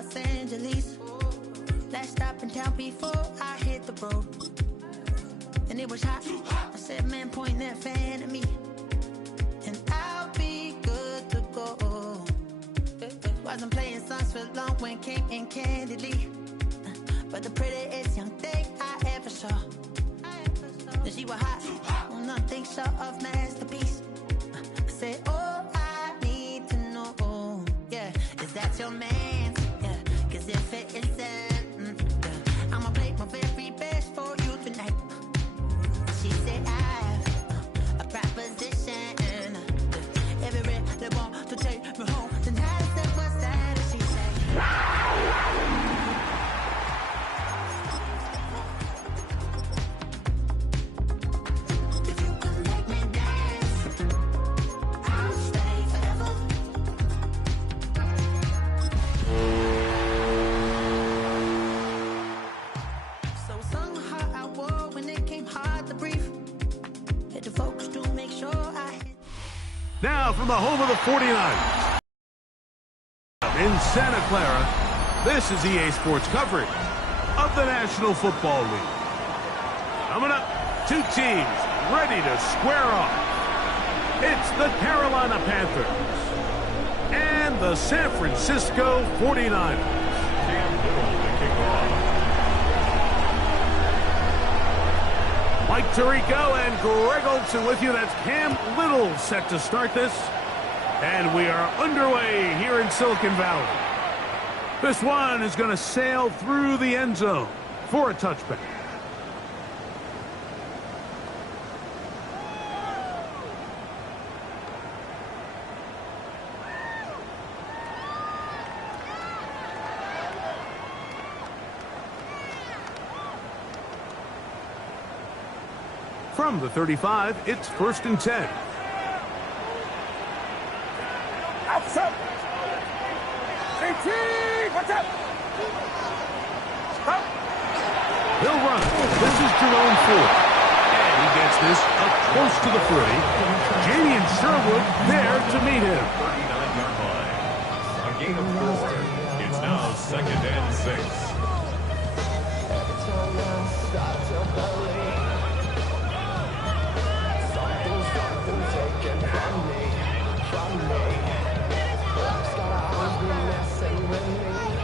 Los Angeles. Last stop in town before I hit the road. And it was hot. I said, man, point that fan at me. And I'll be good to go. Wasn't playing songs for long when came in candidly. But the prettiest young thing I ever saw. And she was hot. Well, nothing short of masterpiece. I said, oh, I need to know. Yeah, is that your man? Yeah, cause if it isn't, I'ma play my very best for you tonight. She said, I have a proposition. Every red they want to take me home tonight. I said, what's that? And she said, now from the home of the 49ers in Santa Clara, this is EA Sports coverage of the National Football League. Coming up, two teams ready to square off. It's the Carolina Panthers and the San Francisco 49ers. Mike Tirico and Greg Olsen with you. That's Cam Little set to start this. And we are underway here in Silicon Valley. This one is going to sail through the end zone for a touchback. From the 35, it's 1st and 10. Outside. CT, what's up? Stop. He'll run. This is Jerome Ford. And he gets this up close to the 30. Jamian Sherwood there to meet him. 39-yard line. A gain of 4. It's now 2nd and 6.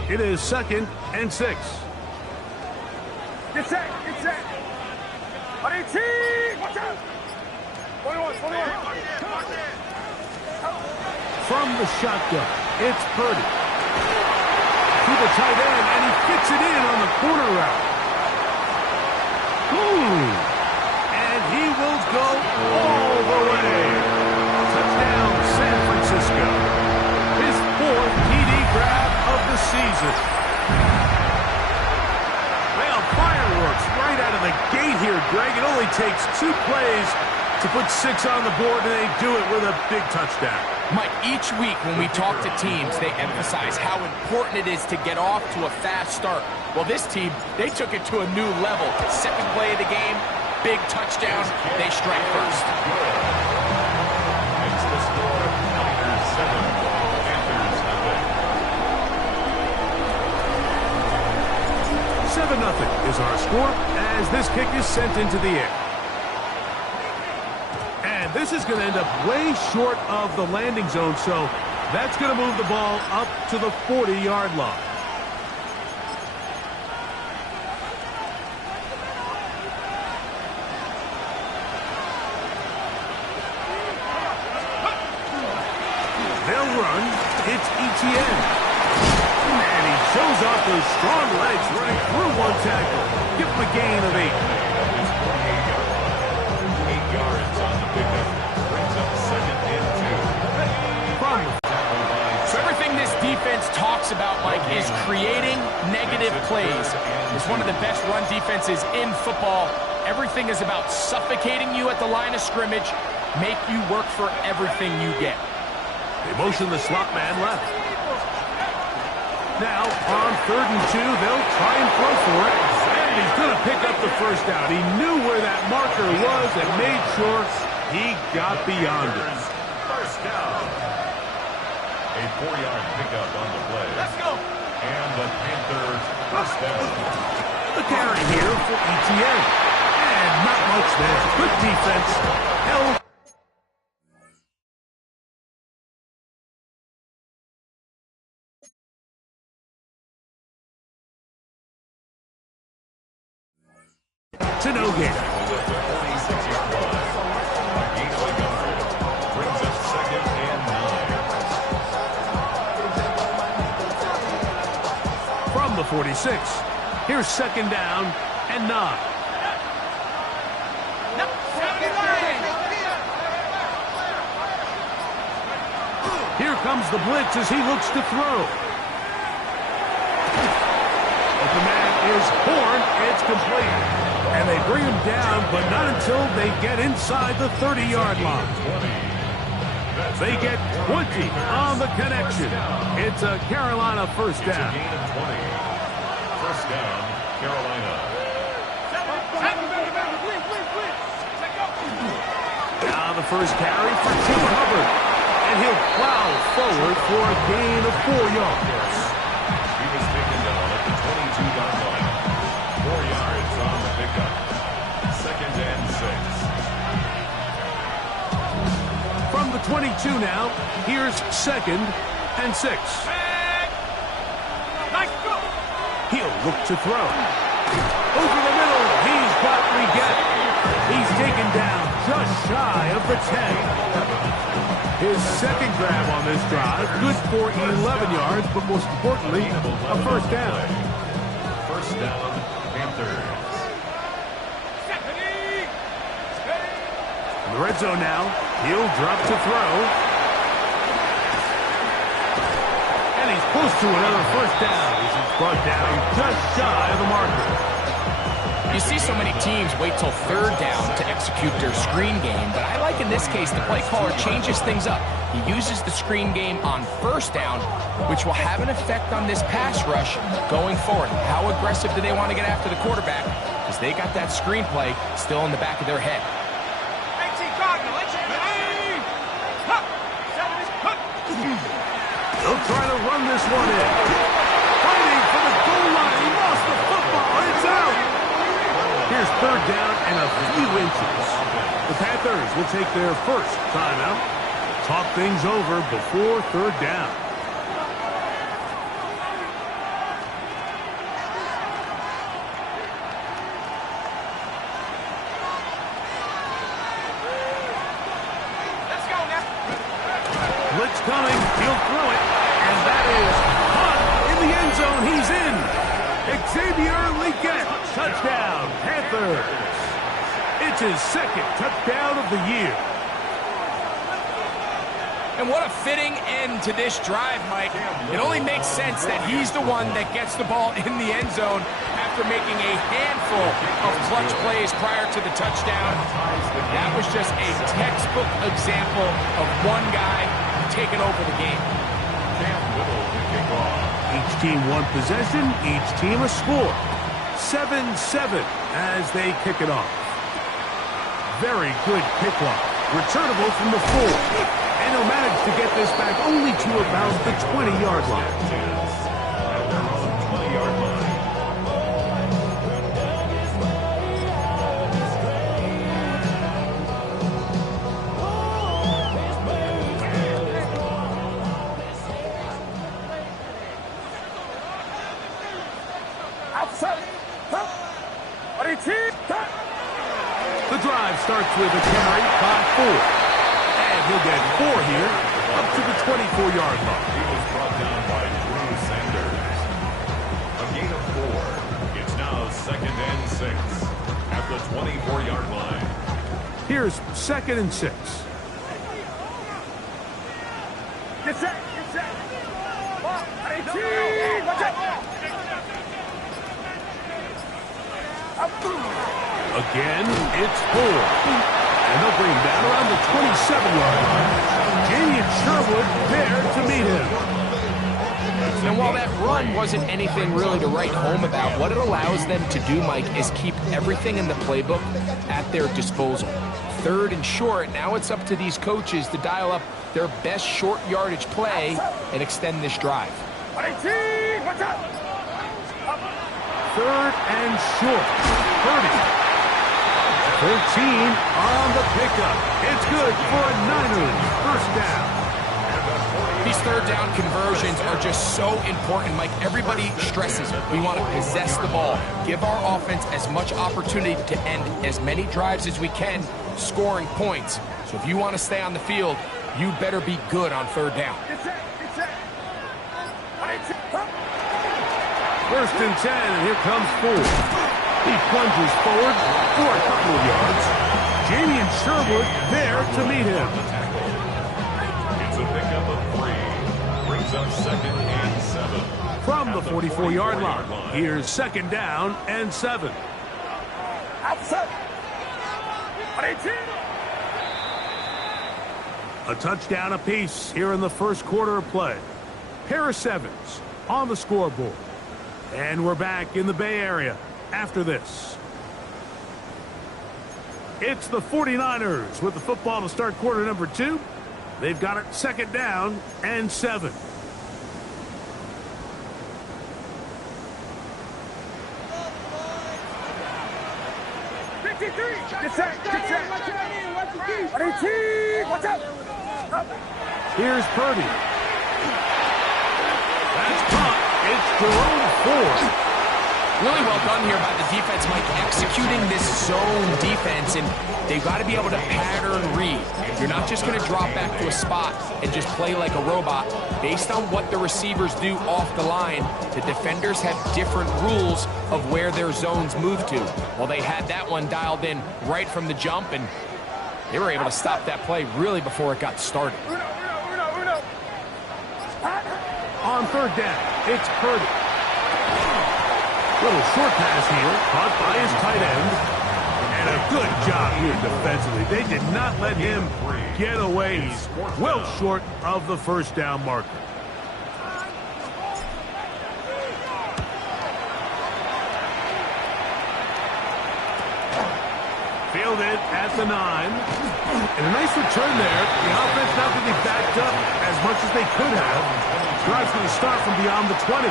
It is 2nd and 6. Get set, get set. RDT, watch out. 21. From the shotgun, it's Purdy. To the tight end, and he fits it in on the corner route. And he will go all the way. Touchdown, San Francisco. His 4th TD grab of the season. Well, fireworks right out of the gate here, Greg. It only takes 2 plays to put 6 on the board, and they do it with a big touchdown. Mike, each week when we talk to teams, they emphasize how important it is to get off to a fast start. Well, this team, they took it to a new level. 2nd play of the game, big touchdown, they strike first. It's the score, Niners 7, Panthers 7-0 is our score as this kick is sent into the air. And this is going to end up way short of the landing zone, so that's going to move the ball up to the 40-yard line. They'll run. It's Etienne. And he shows off those strong legs running through one tackle. Give him a gain of 8. 8 yards on the pickup. Brings up 2nd and 2. So everything this defense talks about, Mike, is creating negative plays. It's one of the best run defenses in football. Everything is about suffocating you at the line of scrimmage, make you work for everything you get. They motion the slot man left. Now, on 3rd and 2, they'll try and throw for it. And he's going to pick up the first down. He knew where that marker was and made sure he got beyond it. First down. A 4-yard pickup on the play. Let's go. And the Panthers first down. The carry here for ETN. And not much there. Good defense. Held. To no gain. Brings up 2nd and 9. From the 46. Here's 2nd down and 9. Here comes the blitz as he looks to throw. Open man is Horn. It's complete. And they bring him down, but not until they get inside the 30-yard line. They get 20 on the connection. It's a Carolina first down. Gain of 20. First down, Carolina. Now the first carry for Chuba Hubbard. And he'll plow forward for a gain of 4 yards. He was taken down at the 22-yard line. 4 yards on the pickup. 2nd and 6. From the 22 now, here's 2nd and 6. He'll look to throw. Over the middle, he's got Leggett. He's taken down just shy of the 10. His 2nd grab on this drive, good for 11 yards, but most importantly, a first down. First down, Panthers. In the red zone now, he'll drop to throw. And he's close to another first down. He's brought down just shy of the marker. You see so many teams wait till 3rd down to execute their screen game, but I like in this case the play caller changes things up. He uses the screen game on 1st down, which will have an effect on this pass rush going forward. How aggressive do they want to get after the quarterback? Because they got that screen play still in the back of their head. They'll try to run this one in. Fighting for the goal line. He lost the football. It's out. Here's 3rd down and a few inches. The Panthers will take their first timeout. Talk things over before 3rd down. Blitz coming. He'll throw it. And that is caught in the end zone. He's in. Xavier Leggett. Touchdown, Panthers. It's his 2nd touchdown of the year. And what a fitting end to this drive, Mike. It only makes sense that he's the one that gets the ball in the end zone after making a handful of clutch plays prior to the touchdown. That was just a textbook example of one guy taking over the game. Each team one possession, each team a score. 7-7 as they kick it off. Very good kickoff. Returnable from the 4. And he'll manage to get this back only to about the 20-yard line. At their own 20-yard line. Outside. The drive starts with a carry by 4. And he'll get 4 here up to the 24-yard line. He was brought down by Drew Sanders. A gain of 4. It's now 2nd and 6 at the 24-yard line. Here's 2nd and 6. Get set. Get set. 18. Watch out. Again, it's 4. And they'll bring him down around the 27-yard line. Damian Sherwood there to meet him. And while that run wasn't anything really to write home about, what it allows them to do, Mike, is keep everything in the playbook at their disposal. 3rd and short, now it's up to these coaches to dial up their best short yardage play and extend this drive. 18. Watch out! Third and short. Purdy. 14 on the pickup. It's good for a Niners first down. These third down conversions are just so important, Mike. Everybody stresses it. We want to possess the ball, give our offense as much opportunity to end as many drives as we can, scoring points. So if you want to stay on the field, you better be good on third down. Get set! Get set! First and 10, and here comes Ford. He plunges forward for a couple of yards. Jamie and Sherwood there to meet him. It's a pickup of 3. Brings up second and 7. From the 44-yard line, here's second down and 7. Outside! A touchdown apiece here in the first quarter of play. Harris Evans on the scoreboard. And we're back in the Bay Area after this. It's the 49ers with the football to start quarter number 2. They've got it second down and 7. Get set! Get set! Watch out! Here's Purdy. That's caught. It's Jerome Ford. Really well done here by the defense, Mike, executing this zone defense, and they've got to be able to pattern read. You're not just going to drop back to a spot and just play like a robot. Based on what the receivers do off the line, the defenders have different rules of where their zones move to. Well, they had that one dialed in right from the jump, and they were able to stop that play really before it got started. On third down, it's Purdy. Little short pass here, caught by his tight end. And a good job here defensively. They did not let him get away. He's well short of the first down marker. Fielded at the 9. And a nice return there. The offense not really backed up as much as they could have. Drive's going to start from beyond the 20.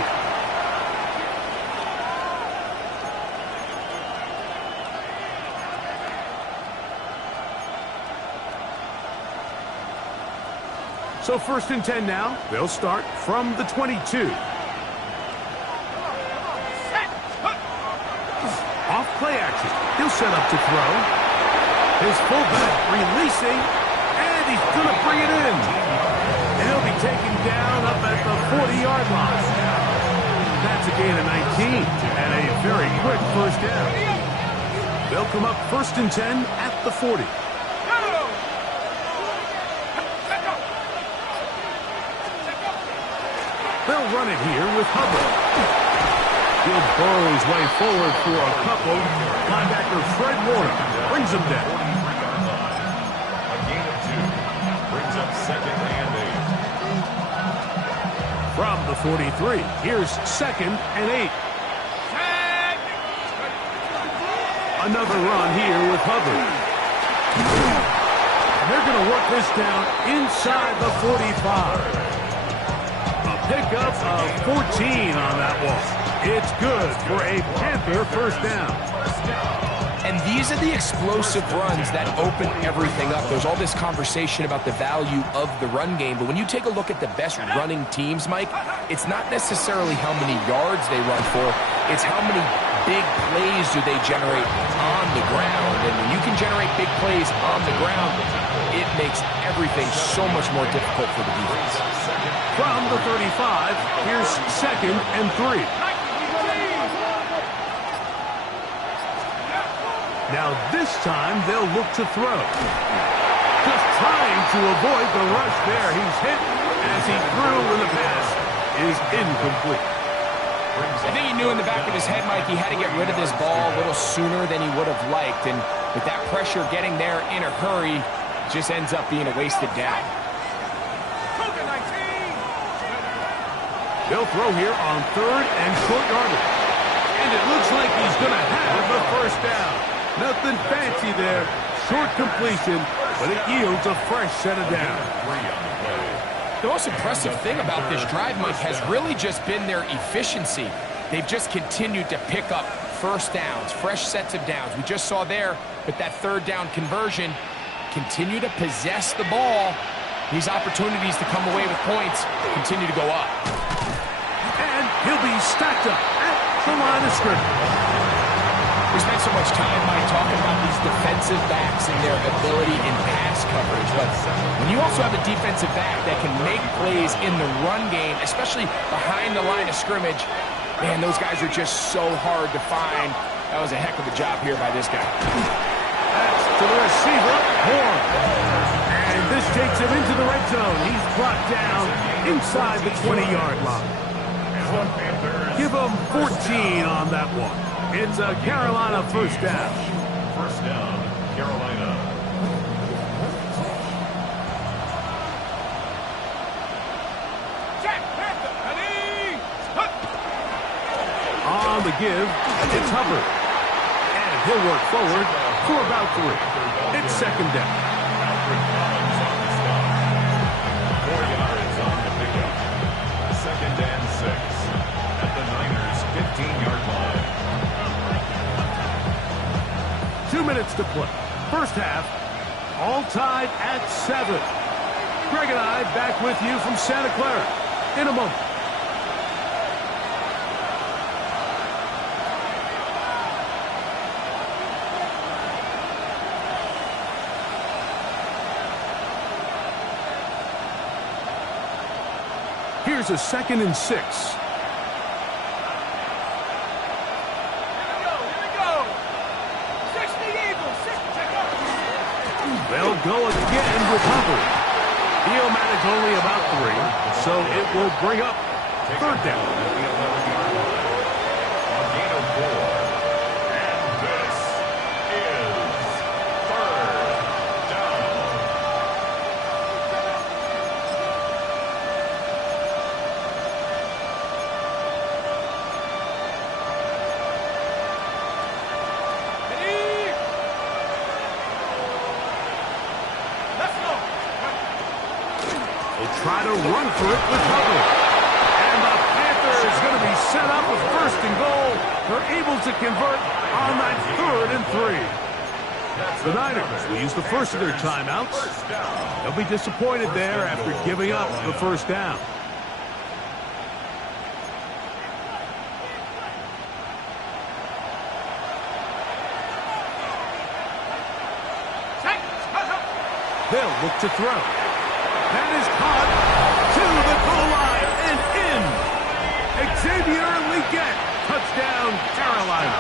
So first and 10 now. They'll start from the 22. Off play action. He'll set up to throw. His fullback releasing, and he's going to bring it in. And he'll be taken down up at the 40-yard line. That's a gain of 19 and a very quick first down. They'll come up first and 10 at the 40. They'll run it here with Hubbard. He'll burrow his way forward for a couple. Linebacker Fred Warner brings him down. A gain of 2. Brings up second and 8. From the 43, here's second and 8. Another run here with Hubbard. And they're going to work this down inside the 45. Pickup of 14 on that one. It's good for a Panther first down. And these are the explosive runs that open everything up. There's all this conversation about the value of the run game, but when you take a look at the best running teams, Mike, it's not necessarily how many yards they run for, it's how many big plays do they generate on the ground. And when you can generate big plays on the ground, it makes everything so much more difficult for the defense. From the 35, here's second and 3. Now this time they'll look to throw. Just trying to avoid the rush there. He's hit as he threw, and the pass is incomplete. I think he knew in the back of his head, Mike, he had to get rid of this ball a little sooner than he would have liked. And with that pressure getting there in a hurry, it just ends up being a wasted down. They'll throw here on third and short yardage. And it looks like he's going to have the first down. Nothing fancy there. Short completion, but it yields a fresh set of downs. The most impressive thing about this drive, Mike, has really just been their efficiency. They've just continued to pick up first downs, fresh sets of downs. We just saw there with that third down conversion, continue to possess the ball. These opportunities to come away with points continue to go up. And he'll be stacked up at the line of scrimmage. We spent so much time, Mike, talking about these defensive backs and their ability in pass coverage. But when you also have a defensive back that can make plays in the run game, especially behind the line of scrimmage, man, those guys are just so hard to find. That was a heck of a job here by this guy. That's to the receiver, Horn. And this takes him into the red zone. He's brought down inside the 20-yard line. Give him 14 on that one. It's a Carolina first down. First down, Carolina. On the give, it's Hubbard. And he'll work forward for about 3. It's second down. 4 yards on the pickup. Second and 6 at the Niners' 15-yard line. 2 minutes to play. First half, all tied at 7. Greg and I back with you from Santa Clara in a moment. Here's a 2nd and 6. They'll go again with Hubbard. He'll manage only about 3, so it will bring up third down. At the 11-yard line. A gain of 4. And this is third down. Try to run for it with Hubbard. And the Panthers going to be set up with 1st and goal. They're able to convert on that 3rd and 3. The Niners will use the first of their timeouts. They'll be disappointed there after giving up the first down. They'll look to throw. That is caught to the goal line and in. Xavier Legette, touchdown Carolina.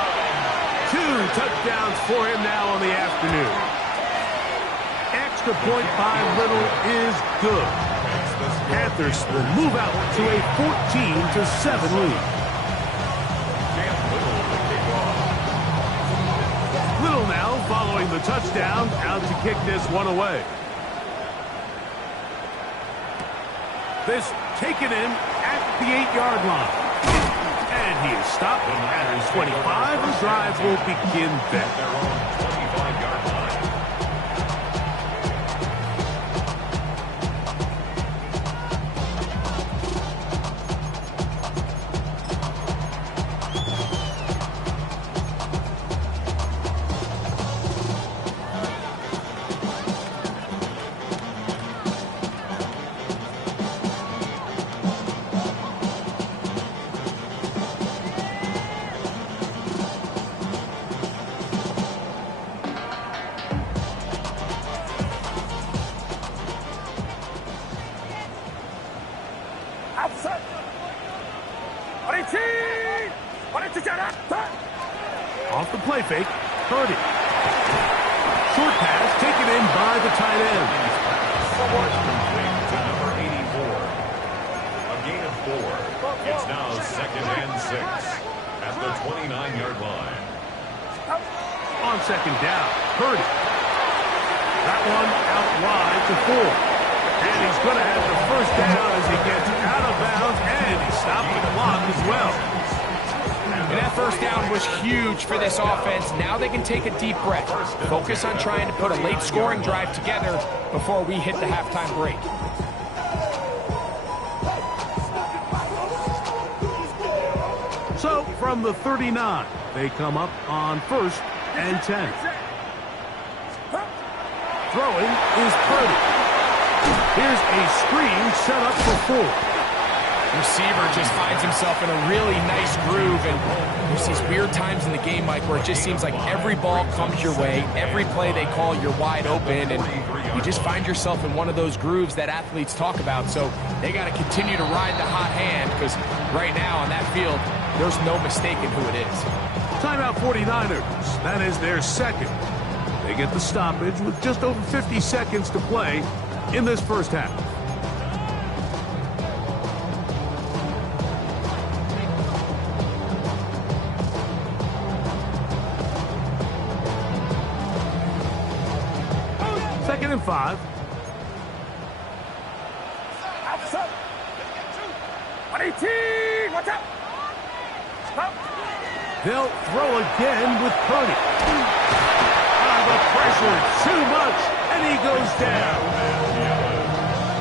2 touchdowns for him now on the afternoon. Extra point by Little is good. Panthers will move out to a 14-7 lead. Little now following the touchdown, out to kick this one away. This taken in at the 8-yard line. And he is stopped at his 25. The drive will begin then. Their own 25-yard line. Off the play fake, Purdy. Short pass taken in by the tight end. To number 84. A gain of 4. It's now 2nd and 6 at the 29-yard line. On second down, Purdy. That one out wide to 4. And he's going to have the first down as he gets out of bounds, and he stopped the clock as well. And that first down was huge for this offense. Now they can take a deep breath. Focus on trying to put a late scoring drive together before we hit the halftime break. from the 39. They come up on 1st and 10. Throwing is Purdy. Here's a screen set up for 4. Receiver just finds himself in a really nice groove, and there's these weird times in the game, Mike, where it just seems like every ball comes your way, every play they call, you're wide open, and you just find yourself in one of those grooves that athletes talk about. So they got to continue to ride the hot hand, because right now on that field, there's no mistaking who it is. Timeout 49ers. That is their second. They get the stoppage with just over 50 seconds to play in this first half. Second and 5. Outside. 118. Watch out. Stop. They'll throw again with Purdy. The pressure too much, and he goes down.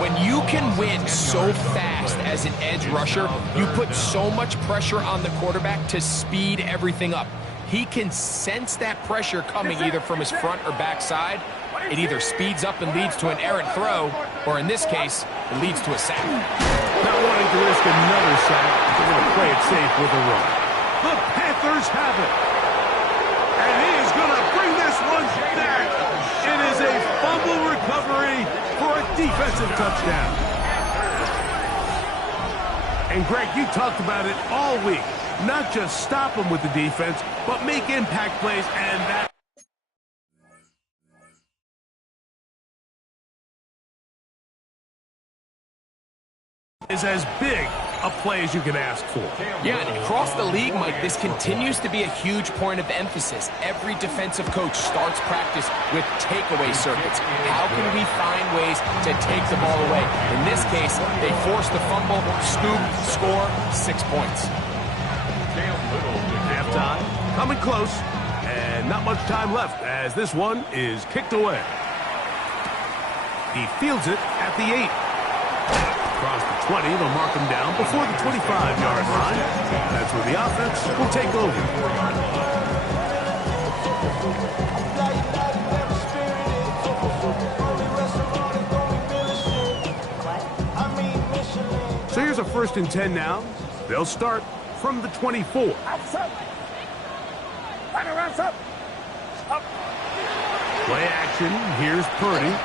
When you can win so fast as an edge rusher, you put so much pressure on the quarterback to speed everything up. He can sense that pressure coming either from his front or back side. It either speeds up and leads to an errant throw, or in this case, it leads to a sack. Not wanting to risk another sack, they're going to play it safe with a run. The Panthers have it. And he is going to bring this one back. It is a fumble recovery for a defensive touchdown. And Greg, you talked about it all week. Not just stop them with the defense, but make impact plays, and that is as big a play as you can ask for. Yeah, and across the league, Mike, this continues to be a huge point of emphasis. Every defensive coach starts practice with takeaway circuits. How can we find ways to take the ball away? In this case, they force the fumble, scoop, score, 6 points. Halftime, coming close, and not much time left as this one is kicked away. He fields it at the 8. Across the 20, they'll mark him down before the 25-yard line. That's where the offense will take over. So here's a 1st and 10 now. They'll start from the 24. Outside. Line around up. Up. Play action. Here's Purdy.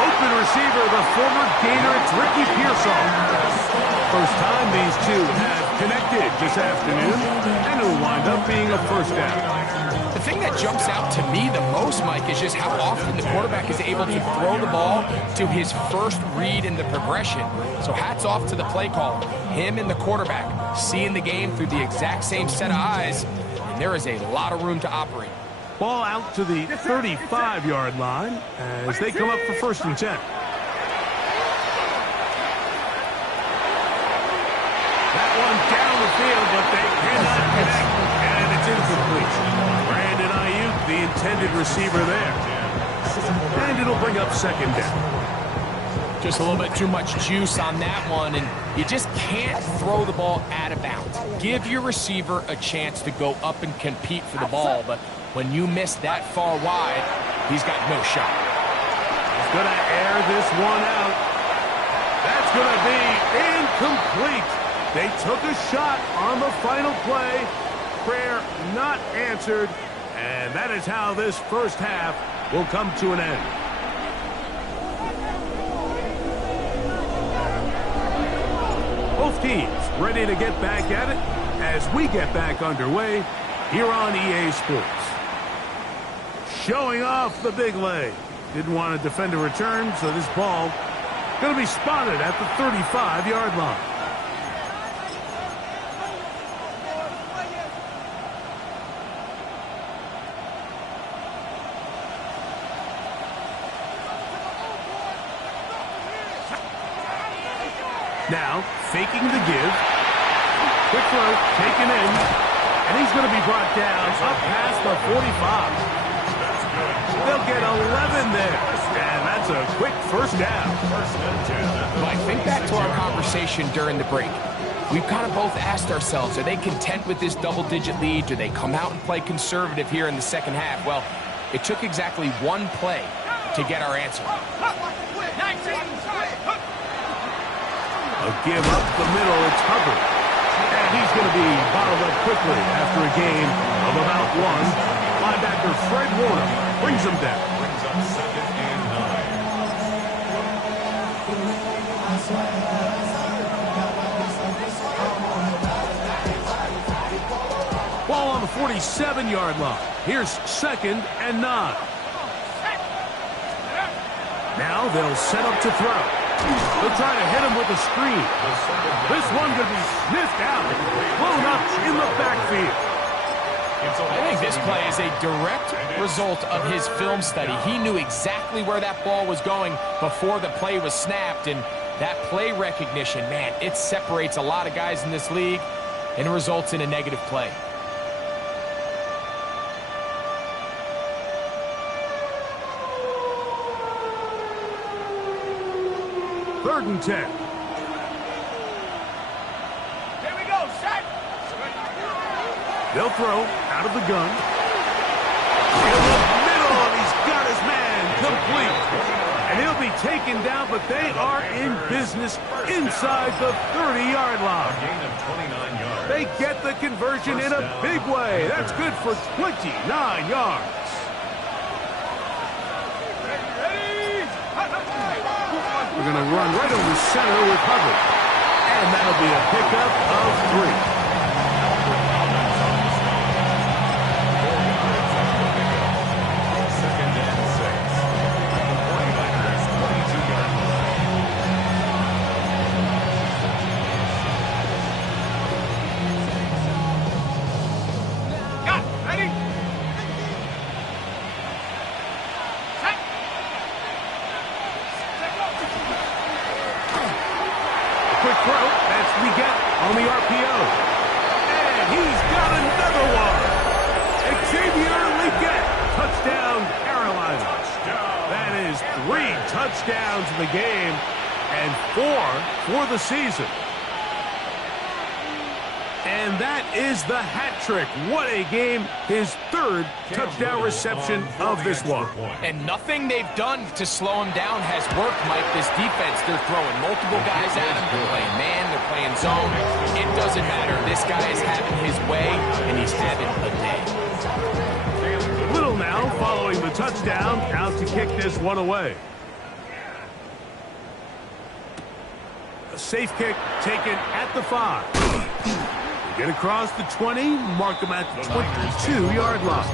Open receiver, the former Gator, it's Ricky Pearsall. First time these two have connected this afternoon, and it'll wind up being a first down. The thing that jumps out to me the most, Mike, is just how often the quarterback is able to throw the ball to his first read in the progression. So hats off to the play caller. Him and the quarterback seeing the game through the exact same set of eyes, and there is a lot of room to operate. Ball out to the 35-yard line as they come up for 1st and 10. That one down the field, but they cannot connect, and it's incomplete. Brandon Ayuk, the intended receiver there. And it'll bring up 2nd down. Just a little bit too much juice on that one, and you just can't throw the ball out of bounds. Give your receiver a chance to go up and compete for the ball, but when you miss that far wide, he's got no shot. He's going to air this one out. That's going to be incomplete. They took a shot on the final play. Prayer not answered, and that is how this first half will come to an end. Both teams ready to get back at it as we get back underway here on EA Sports. Showing off the big leg. Didn't want to defend a return, so this ball going to be spotted at the 35-yard line. Now, faking the give. Quick throw, taken in. And he's going to be brought down up past the 45. They'll get 11 there. And that's a quick first down. Mike, think back to our conversation during the break. we've kind of both asked ourselves, are they content with this double-digit lead? Do they come out and play conservative here in the second half? Well, it took exactly one play to get our answer. A give up the middle, it's Hubbard. And he's going to be bottled up quickly after a gain of about one. Linebacker Fred Warner brings him down. Brings up 2nd and 9. Ball on the 47-yard line. Here's 2nd and 9. Now they'll set up to throw. They'll try to hit him with a screen. This one going to be sniffed out, blown up in the backfield. I think this play is a direct result of his film study. He knew exactly where that ball was going before the play was snapped, and that play recognition, man, it separates a lot of guys in this league, and it results in a negative play. Third and 10. Here we go, set. They'll throw out of the gun. In the middle, and he's got his man complete. And he'll be taken down, but they are in business inside the 30-yard line. A gain of 29 yards. They get the conversion in a big way. That's good for 29 yards. We're going to run right over center with Hubbard. And that'll be a pickup of 3. Quick throw, that's we get on the RPO. And he's got another one. Xavier Legette, touchdown Carolina. That is 3 touchdowns in the game and 4 for the season. And that is the hat trick. What a game. His 3rd touchdown reception of this one. And nothing they've done to slow him down has worked, Mike. This defense, they're throwing multiple guys at him. They're playing man, they're playing zone. It doesn't matter. This guy is having his way, and he's having a day. Little now following the touchdown, out to kick this one away. A safe kick taken at the 5. Get across the 20, mark them at the 22-yard line.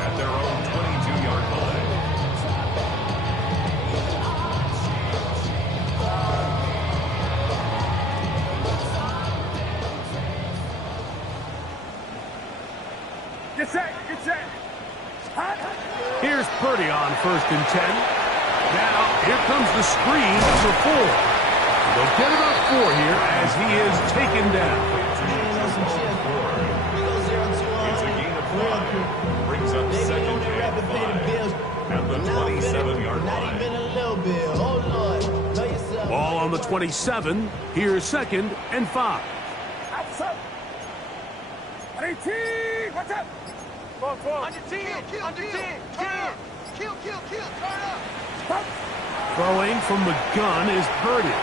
At their own 22-yard line. Get set, get set. Here's Purdy on 1st and 10. Now, here comes the screen for 4. They'll get about 4 here as he is taken down. It's a gain of 5. Brings up 2nd and 5 at the 27-yard line. Ball on the 27. Here's 2nd and 5. Outside. 18. What's up? Under 10. Under 10. Kill. Turn up. Stop. Throwing from the gun is Purdy.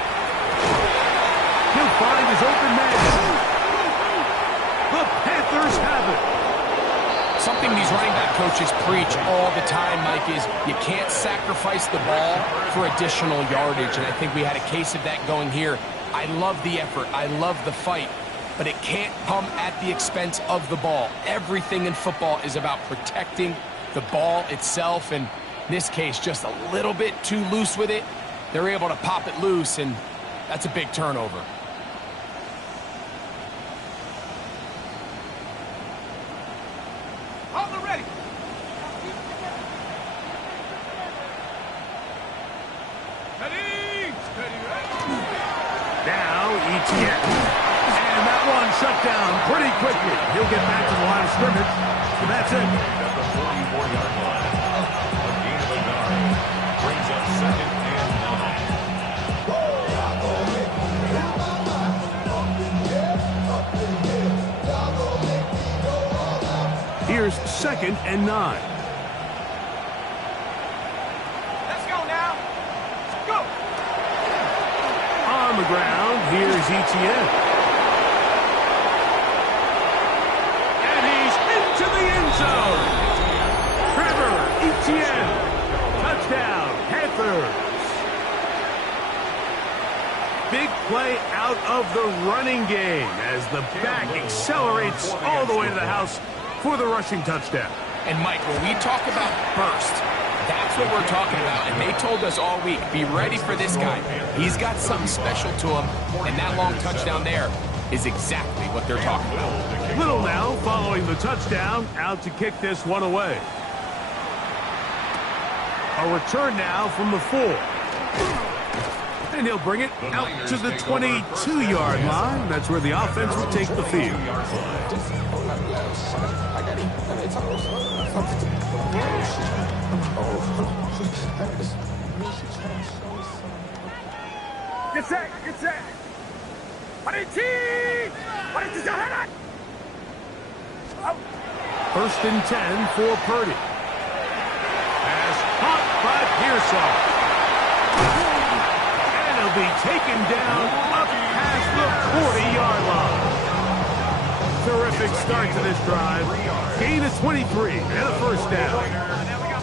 He'll find his open man. The Panthers have it. Something these running back coaches preach all the time, Mike, is you can't sacrifice the ball for additional yardage, and I think we had a case of that going here. I love the effort. I love the fight, but it can't come at the expense of the ball. Everything in football is about protecting the ball itself, and in this case, just a little bit too loose with it. They're able to pop it loose, and that's a big turnover. Hold it ready. Ready. Now ETN. And that one shut down pretty quickly. He'll get back to the line of scrimmage. And that's it. At the 44-yard line. A gain of 9. Brings up 2nd and 9. 49ers 2nd and 9. Let's go now. Let's go. On the ground, here's Etienne. And he's into the end zone. Trevor Etienne. Touchdown, Panthers. Big play out of the running game as the back accelerates all the way to the house for the rushing touchdown. And Mike, when we talk about burst, that's what we're talking about. And they told us all week, be ready for this guy. He's got something special to him, and that long touchdown there is exactly what they're talking about. Little now following the touchdown, out to kick this one away. A return now from the 4. And he'll bring it out to the 22-yard line. That's where the offense will take the field. Get set. Get set. First and 10 for Purdy. Pass caught by Pearsall. And he'll be taken down up past the 40-yard line. Terrific start to this drive. Gain of 23 and a first down.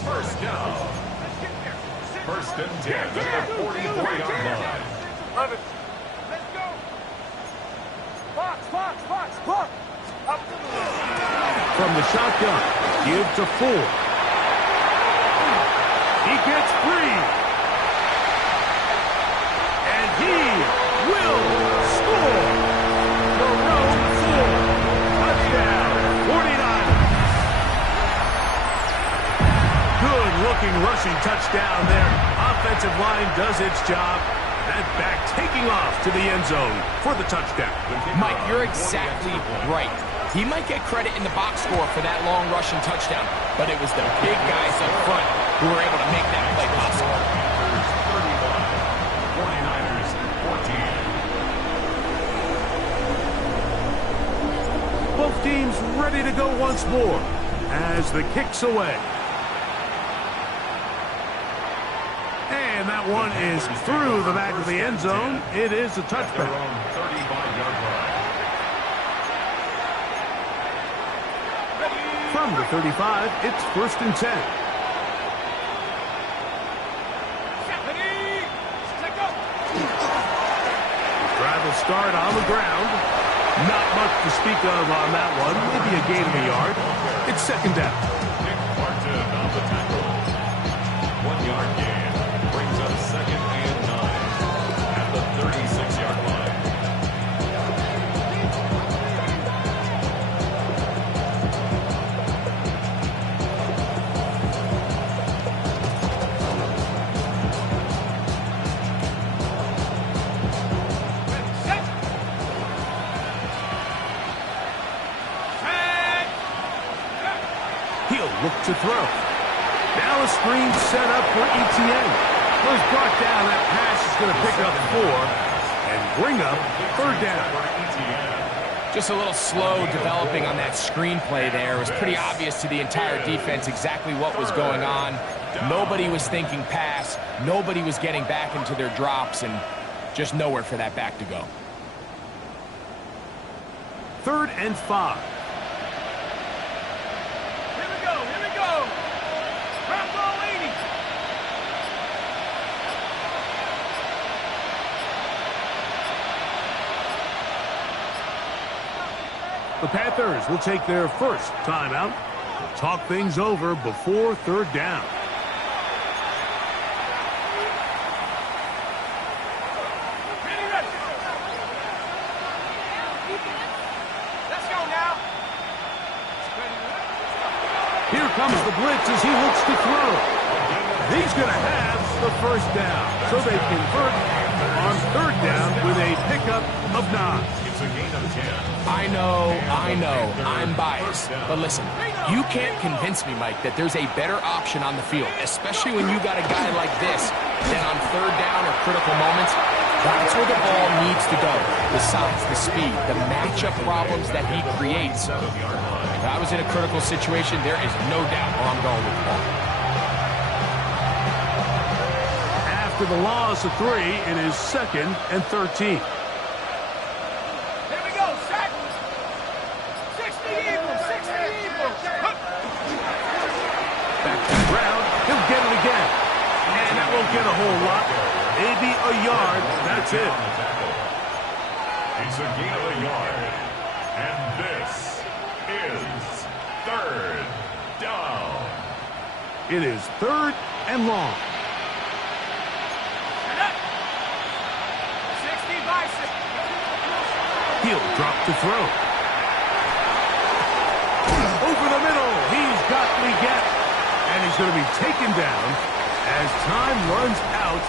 First down. First and 10 at the 44-yard line. Love it. Let's go. Box. Up. From the shotgun, give to Ford. He gets free. And he will score. The road 4. Touchdown, 49ers. Good-looking rushing touchdown there. Offensive line does its job. That back taking off to the end zone for the touchdown. Mike, you're exactly right. He might get credit in the box score for that long rushing touchdown, but it was the big guys up front who were able to make that play possible. 49ers 14. Both teams ready to go once more as the kick's away. And that one is through the back of the end zone. It is a touchback. 35-yard line. From the 35, it's first and 10. Drive will start on the ground. Not much to speak of on that one. Maybe a gain of a yard. It's second down. Nick Martin on the tackle. 1-yard gain. Brings up second and 9 at the 36-yard line. He'll look to throw. Now a screen set up for Etienne. Was brought down. That pass is going to pick up 4 and bring up third down. Just a little slow developing on that screenplay there. It was pretty obvious to the entire defense exactly what was going on. Nobody was thinking pass. Nobody was getting back into their drops, and just nowhere for that back to go. Third and 5. Here we go. Ground ball 80. The Panthers will take their first timeout. Talk things over before third down. Let's go now. Here comes the blitz as he looks to throw. He's going to have the first down. So they convert on third down with a pickup of 9. It's a gain of 10. I know, I'm biased. But listen, you can't convince me, Mike, that there's a better option on the field, especially when you got a guy like this, that on third down or critical moments, that's where the ball needs to go. The size, the speed, the matchup problems that he creates. I was in a critical situation, there is no doubt where I'm going with the ball. After the loss of 3, it is 2nd and 13. Here we go, set. 60 Eagles, 60 Eagles. Back to the ground. He'll get it again. And that won't get a whole lot. Maybe a yard. That's it. It's a gain of a yard. And this is 3rd down. It is 3rd and long. 60 by 60. He'll drop to throw. Over the middle. He's got Leggett. And he's going to be taken down as time runs out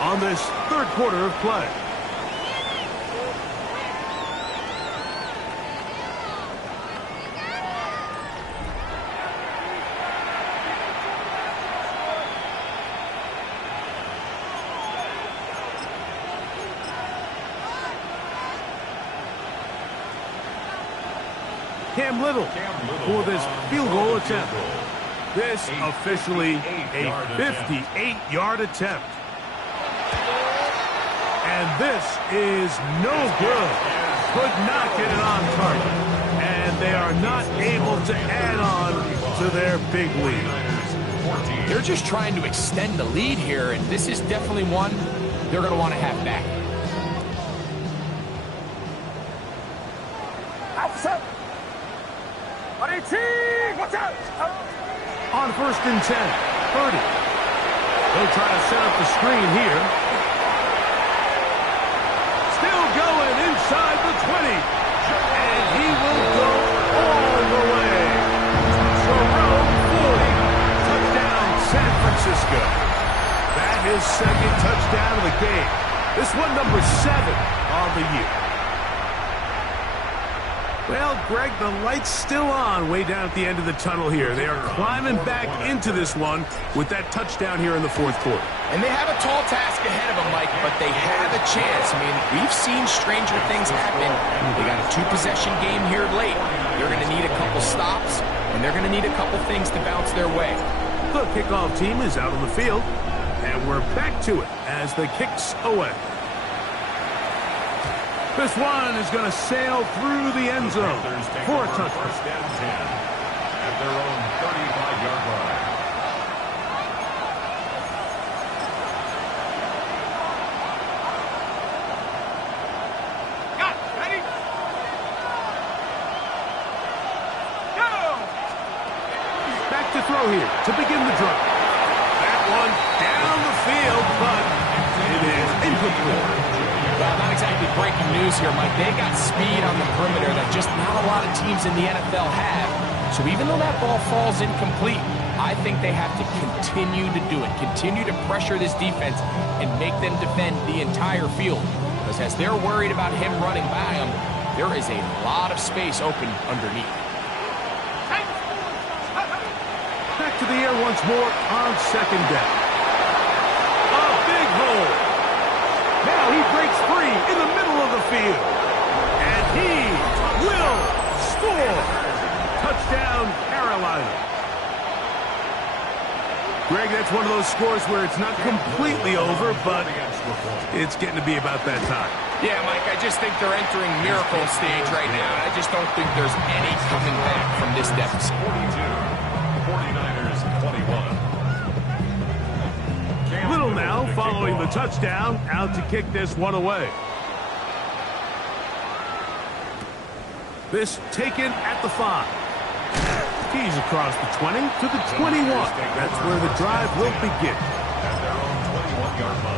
on this 3rd quarter of play. Cam Little for this field goal attempt. This officially a 58-yard attempt. And this is no good. Could not get it on target. And they are not able to add on to their big lead. They're just trying to extend the lead here, and this is definitely one they're going to want to have back. Outside. Watch out. On 1st and 10, Purdy. They'll try to set up the screen here. Still going inside the 20. And he will go all the way. Jerome Ford. Touchdown, San Francisco. That is 2nd touchdown of the game. This one number 7 on the year. Well, Greg, the light's still on way down at the end of the tunnel here. They are climbing back into this one with that touchdown here in the 4th quarter. And they have a tall task ahead of them, Mike, but they have a chance. I mean, we've seen stranger things happen. They got a 2-possession game here late. They're going to need a couple stops, and they're going to need a couple things to bounce their way. The kickoff team is out on the field, and we're back to it as the kick's away. This one is going to sail through the end zone for a touchdown. 1st and 10 at their own 35-yard line. Got it. Ready? Go! Back to throw here to begin the drive. That one down the field, but it is incomplete. Well, not exactly breaking news here, Mike. They got speed on the perimeter that just not a lot of teams in the NFL have. So even though that ball falls incomplete, I think they have to continue to do it. Continue to pressure this defense and make them defend the entire field. Because as they're worried about him running by them, there is a lot of space open underneath. Back to the air once more on 2nd down. A big hole. Now he breaks free in the middle of the field. And he will score. Touchdown, Carolina. Greg, that's one of those scores where it's not completely over, but it's getting to be about that time. Yeah, Mike, I just think they're entering miracle stage right now, and I just don't think there's any coming back from this deficit. 42, 49ers 21. Little now following the touchdown, out to kick this one away. This taken at the 5. He's across the 20 to the 21. That's where the drive will begin. At their own 21-yard line.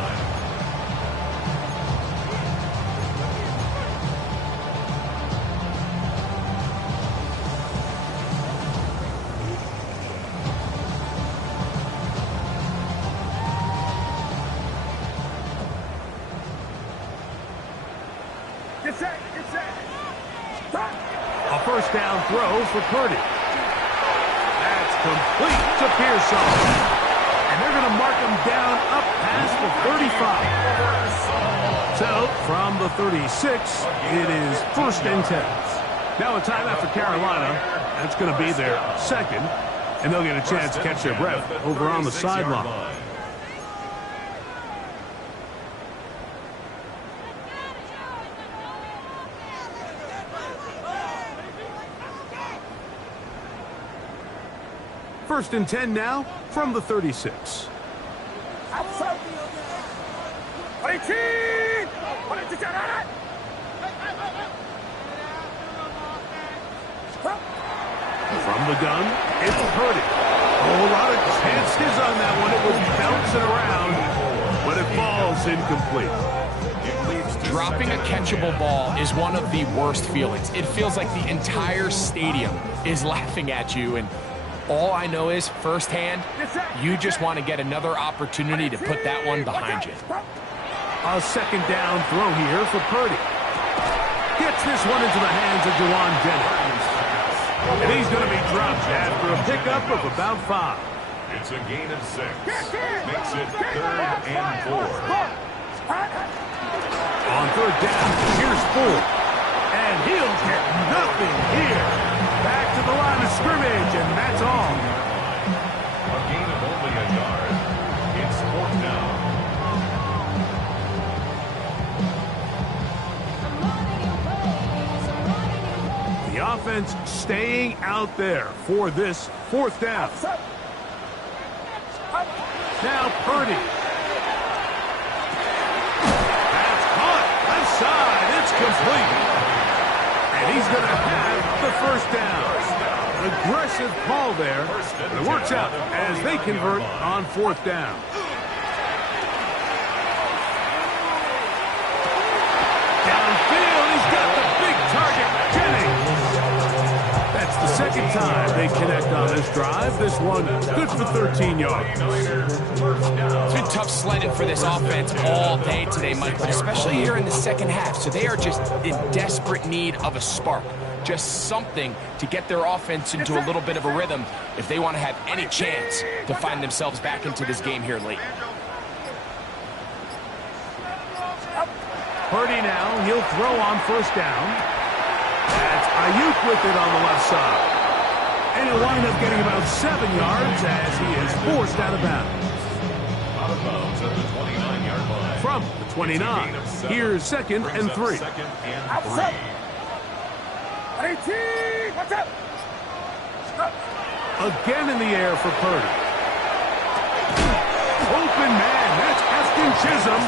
Get set. Get set. Stop. A 1st down throw for Purdy. That's complete to Pearson. And they're going to mark him down up past the 35. So, from the 36, it is 1st and 10. Now a timeout for Carolina That's going to be their second, and they'll get a chance to catch their breath over on the sideline. First and 10 now from the 36. From the gun, it's Purdy. A whole lot of chances on that one. It was bouncing around, but it falls incomplete. Dropping a catchable ball is one of the worst feelings. It feels like the entire stadium is laughing at you, and all I know is firsthand, you just want to get another opportunity to put that one behind you. A second down throw here for Purdy. Gets this one into the hands of Jauan Jennings. And he's going to be dropped after a pickup of about 5. It's a gain of 6. Makes it 3rd and 4. On 3rd down, here's Ford. And he'll get nothing here. Back to the line of scrimmage, and that's all. A gain of only a yard. It's 4th down. The offense staying out there for this 4th down. Now Purdy. That's caught. Left side. It's complete. And he's going to have the 1st down. An aggressive call there. But it works out as they convert on 4th down. Downfield. He's got the big target. Jennings. That's the second time they connect on this drive. This one good for 13 yards. It's been tough sledding for this offense all day today, Mike, but especially here in the second half. So they are just in desperate need of a spark, just something to get their offense into a little bit of a rhythm if they want to have any chance to find themselves back into this game here late. Purdy now, he'll throw on 1st down. That's Ayuk with it on the left side. And he'll wind up getting about 7 yards as he is forced out of bounds. Out of bounds at the 29-yard line. From the 29, here's 2nd and 3. 2nd and 3. Again in the air for Purdy. Open man, that's Afton Chisholm.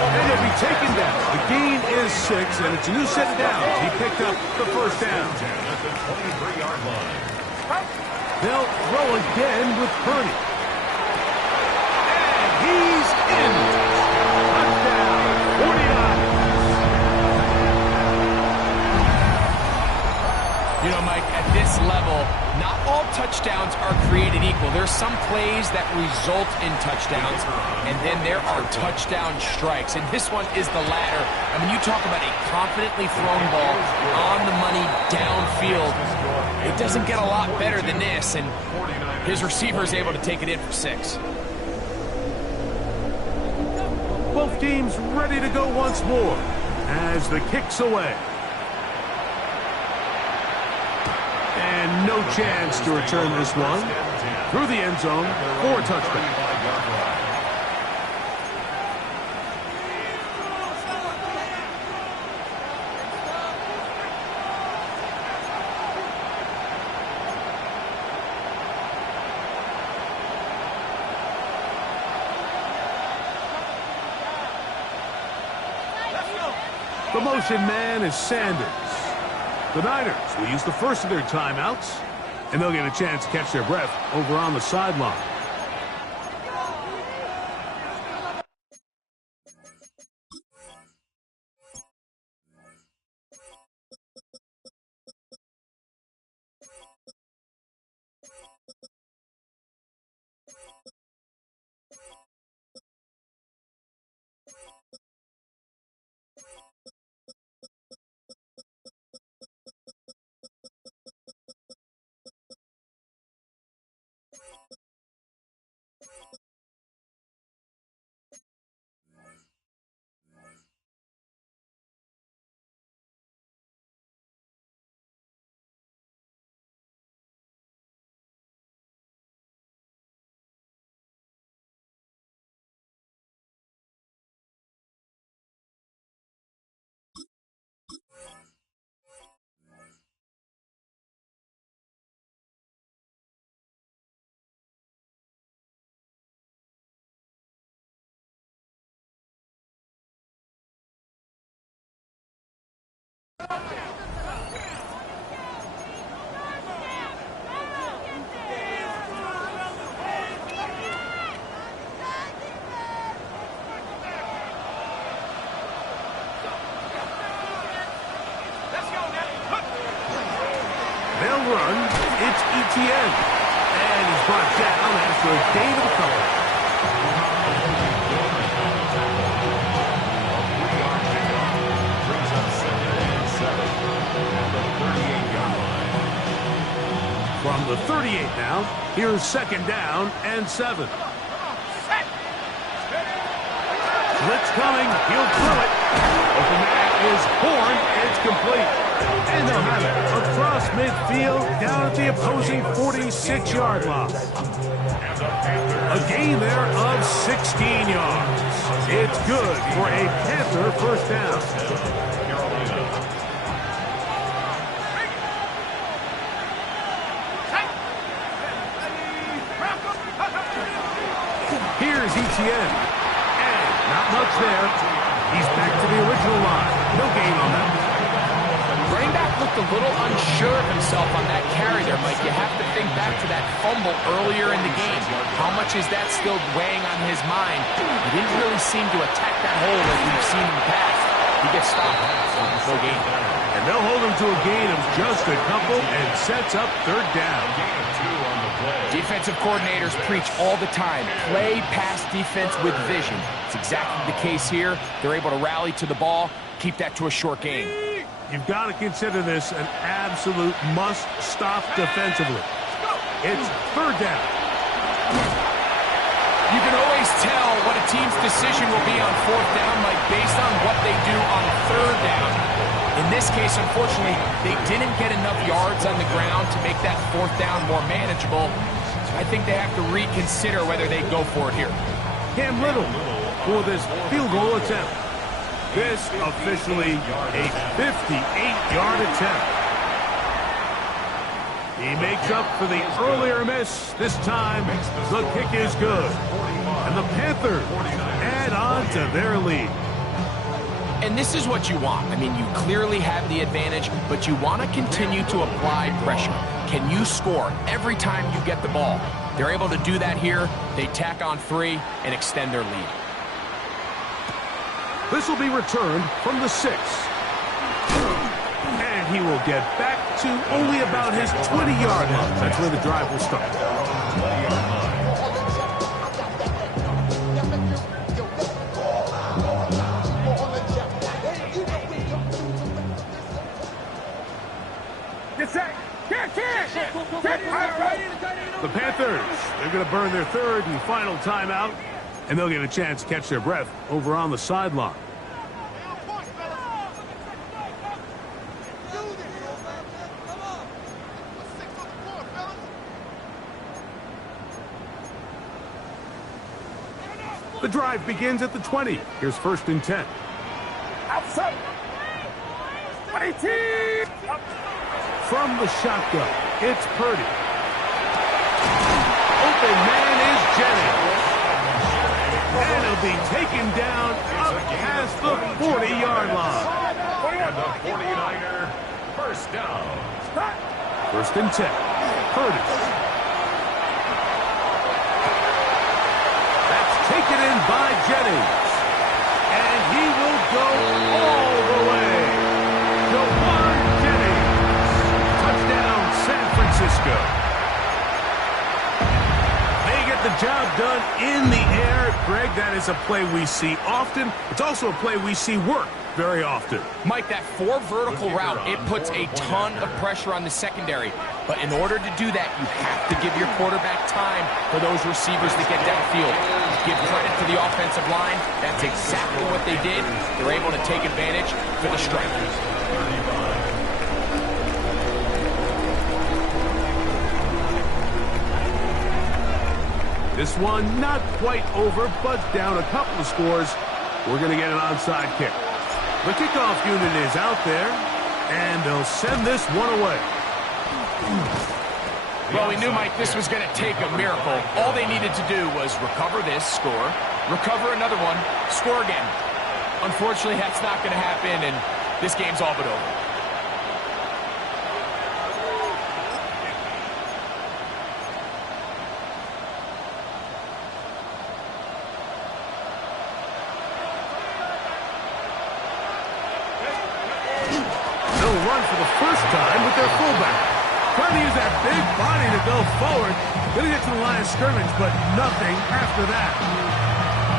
And he'll be taken down. The gain is 6, and it's a new set of downs. He picked up the 1st down. At the 23-yard line. They'll throw again with Purdy. And he's in. Touchdown, 49. You know, Mike, at this level, not all touchdowns are created equal. There's some plays that result in touchdowns, and then there are touchdown strikes. And this one is the latter. I mean, you talk about a confidently thrown ball on the money downfield. It doesn't get a lot better than this, and his receiver is able to take it in for 6. Both teams ready to go once more as the kick's away. And no chance to return this one through the end zone for a touchdown. The motion man is Sanders. The Niners will use the first of their timeouts, and they'll get a chance to catch their breath over on the sideline. They'll run. It's Etienne. And he's brought down after a gain of a couple. Brings up 2nd and 7 at the 38-yard line. From the 38 now, here's 2nd down and 7. Blitz coming. He'll throw it. Open man is Horn. It's complete. And they'll have it across midfield down at the opposing 46-yard line. A gain there of 16 yards. It's good for a Panther first down. Here's Etienne. And not much there. He's back to the original line. No gain on that. Running back looked a little unsure of himself on that carry there, Mike. You have to think back to that fumble earlier in the game. How much is that still weighing on his mind? He didn't really seem to attack that hole as we've seen in the past. He gets stopped. No gain. And they'll hold him to a gain of just a couple and sets up 3rd down. Defensive coordinators preach all the time, play pass defense with vision. It's exactly the case here. They're able to rally to the ball, keep that to a short gain. You've got to consider this an absolute must-stop defensively. It's 3rd down. You can always tell what a team's decision will be on 4th down, Mike, based on what they do on 3rd down. In this case, unfortunately, they didn't get enough yards on the ground to make that 4th down more manageable. I think they have to reconsider whether they go for it here. Cam Little for this field goal attempt. This officially a 58-yard attempt. He makes up for the earlier miss. This time, the kick is good. And the Panthers add on to their lead. And this is what you want. I mean, you clearly have the advantage, but you want to continue to apply pressure. Can you score every time you get the ball? They're able to do that here. They tack on 3 and extend their lead. This will be returned from the 6. And he will get back to only about his 20-yard line. That's where the drive will start. The Panthers, they're going to burn their 3rd and final timeout, and they'll get a chance to catch their breath over on the sideline. The drive begins at the 20. Here's 1st and 10. Outside. 22. From the shotgun, it's Purdy. Open man is Jennings. And he'll be taken down up past the 40-yard line. And the 49er first down. 1st and 10. Purdy. That's taken in by Jennings. And he will go all the way. Jawan Jennings. Touchdown, San Francisco. They get the job done in the air. Greg, that is a play we see often. It's also a play we see work very often. Mike, that 4 vertical route, it puts a ton of pressure on the secondary. But in order to do that, you have to give your quarterback time for those receivers to get downfield. Give credit to the offensive line. That's exactly what they did. They're able to take advantage for the strike. This one not quite over, but down a couple of scores. We're going to get an onside kick. The kickoff unit is out there, and they'll send this one away. Well, we knew, Mike, this was going to take a miracle. All they needed to do was recover this, score, recover another one, score again. Unfortunately, that's not going to happen, and this game's all but over. run for the first time with their fullback. Trying to use that big body to go forward. Going to get to the line of scrimmage, but nothing after that.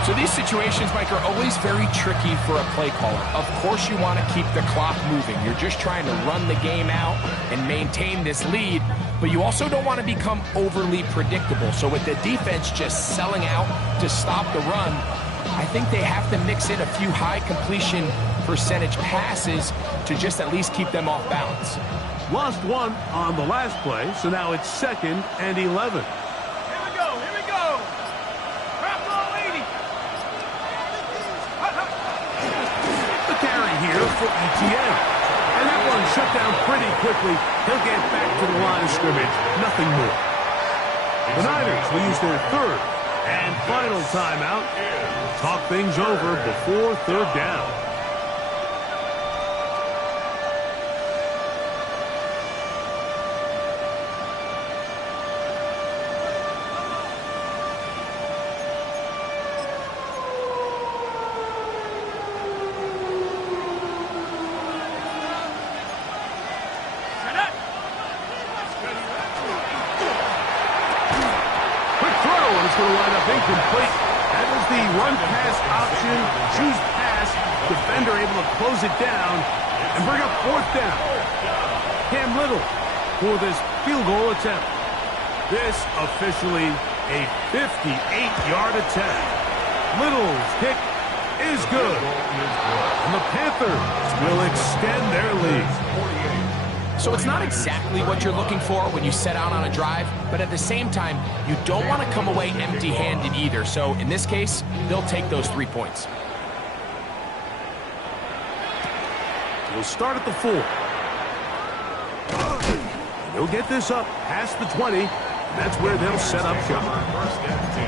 So these situations, Mike, are always very tricky for a play caller. Of course you want to keep the clock moving. You're just trying to run the game out and maintain this lead, but you also don't want to become overly predictable. So with the defense just selling out to stop the run, I think they have to mix in a few high completion percentage passes to just at least keep them off balance. Lost one on the last play, so now it's 2nd and 11. Here for ETN. And that one shut down pretty quickly. He'll get back to the line of scrimmage. Nothing more. The Niners will use their 3rd and final timeout. Talk things over before 3rd down. Incomplete. That was the run-pass option. Choose pass. Defender able to close it down and bring up 4th down. Cam Little for this field goal attempt. This officially a 58-yard attempt. Little's kick is good. And the Panthers will extend their lead. So it's not exactly what you're looking for when you set out on a drive, but at the same time, you don't want to come away empty-handed either. So in this case, they'll take those 3 points. We'll start at the 4. They'll get this up past the 20. That's where they'll set up shop. 1st and 10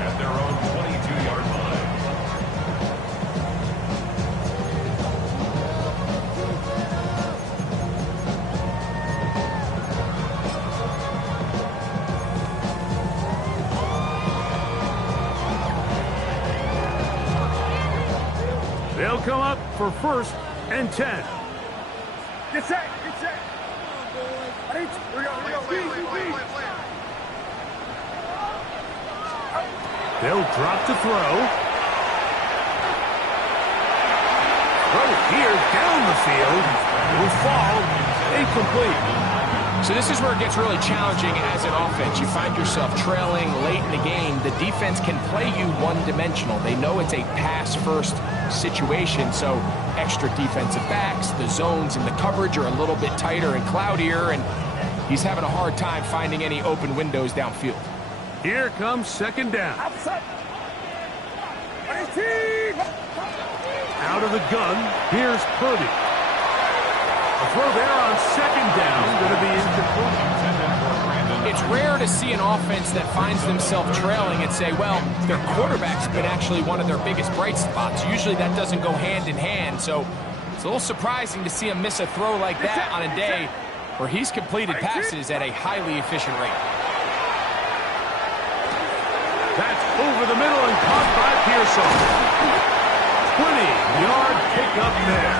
at their own 22-yard line. They'll come up for 1st and 10. Get set, get set. Here we go. They'll drop to throw. Throw here down the field. Will fall incomplete. So this is where it gets really challenging as an offense. You find yourself trailing late in the game. The defense can play you one-dimensional. They know it's a pass-first situation, so extra defensive backs, the zones and the coverage are a little bit tighter and cloudier, and he's having a hard time finding any open windows downfield. Here comes 2nd down. Out of the gun, here's Purdy. A throw there on 2nd down, going to be incomplete. It's rare to see an offense that finds themselves trailing and say, well, their quarterback's been actually one of their biggest bright spots. Usually that doesn't go hand in hand, so it's a little surprising to see him miss a throw like that on a day where he's completed passes at a highly efficient rate. That's over the middle and caught by Pearson. 20-yard pickup there.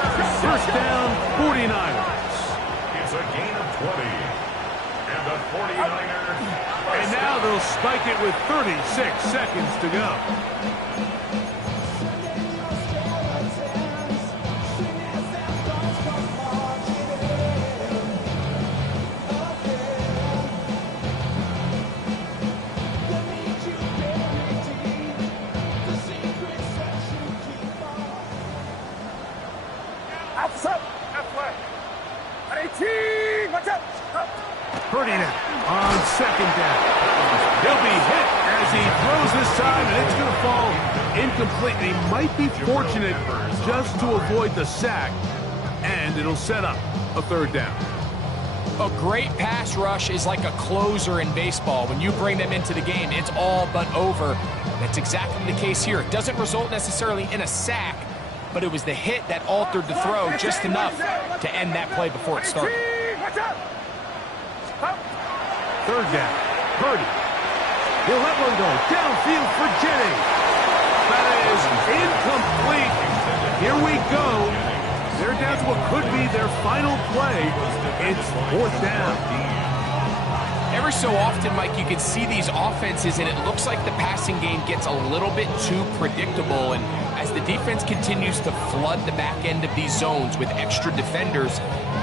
1st down, 49ers. It's a gain of 20. And the 49ers. And now they'll spike it with 36 seconds to go. Purdy now on 2nd down. He'll be hit as he throws this time, and it's going to fall incomplete. He might be fortunate just to avoid the sack, and it'll set up a 3rd down. A great pass rush is like a closer in baseball. When you bring them into the game, it's all but over. That's exactly the case here. It doesn't result necessarily in a sack, but it was the hit that altered the throw just enough to end that play before it started. 3rd down. Purdy. He'll let one go. Downfield for Jennings. That is incomplete. Here we go They're down to what could be their final play. It's 4th down. Every so often, Mike, you can see these offenses, and it looks like the passing game gets a little bit too predictable. And as the defense continues to flood the back end of these zones with extra defenders,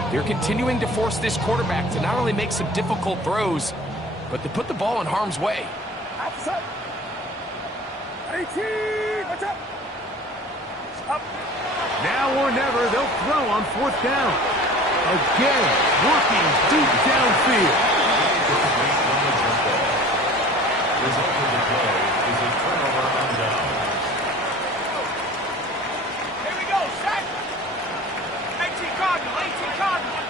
they're continuing to force this quarterback to not only make some difficult throws, but to put the ball in harm's way. Outside. 18. Watch out. Up. Now or never, they'll throw on 4th down. Again, working deep downfield. Result of the play is a turnover on downs. Here we go, set. 18 Cardinal, 18 Cardinal.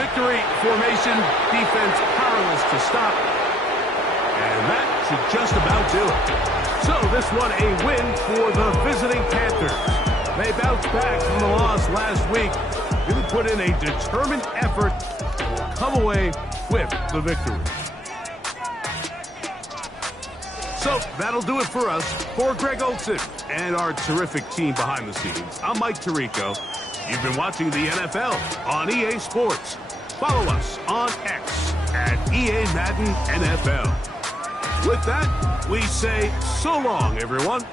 Victory formation, defense powerless to stop. And that should just about do it. So this one a win for the visiting Panthers. They bounced back from the loss last week. Really put in a determined effort to come away with the victory. So that'll do it for us. For Greg Olson and our terrific team behind the scenes, I'm Mike Tirico. You've been watching the NFL on EA Sports. Follow us on X at EA Madden NFL. With that, we say so long, everyone.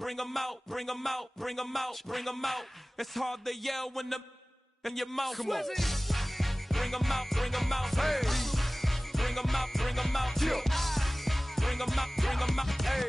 bring them out, bring them out, bring them out, bring them out. It's hard to yell when the in your mouth. Come on. Bring them out, bring them out. Hey. Bring them out, bring them out. Yeah. Bring them out, bring them out. Hey.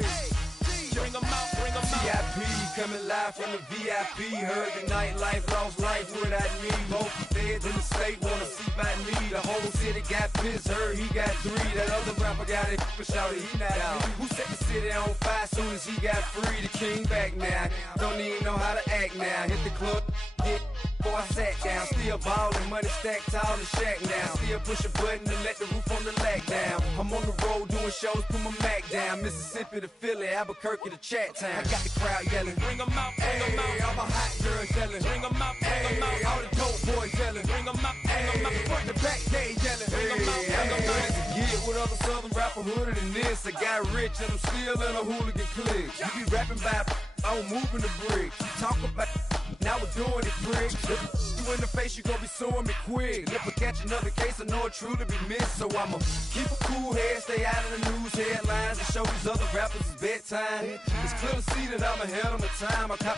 Bring them out, bring them out. VIP coming live from the VIP. Heard the nightlife, lost life without me. Most feds in the state wanna see by me. The whole city got pissed, heard he got 3. That other rapper got it, but shouted he not out. Who set the city on fire soon as he got free? The king back now, don't even know how to act now. Hit the club, hit. Before I sat down, still ballin', money stacked tall in shack now. Still push a button to let the roof on the lag down. I'm on the road doing shows, put my Mac down. Mississippi to Philly, Albuquerque to Chat Town. I got the crowd yelling, bring them out, bring them out. All my hot girls yelling, bring them out, bring them out. All the dope boys yelling, bring them out, bring them out. Front the back, they yelling, bring them out, bring them out. Get with other southern rapper hooded than this. I got rich and I'm still in a hooligan clique. You be rapping by, I'm moving the bricks. Talk about, now we're doing it, pricks. You in the face, you gon' be suing me quick. If I catch another case, I know it truly be missed. So I'ma keep a cool head, stay out of the news headlines, and show these other rappers it's bedtime. It's clear to see that I'm ahead of my time. I cop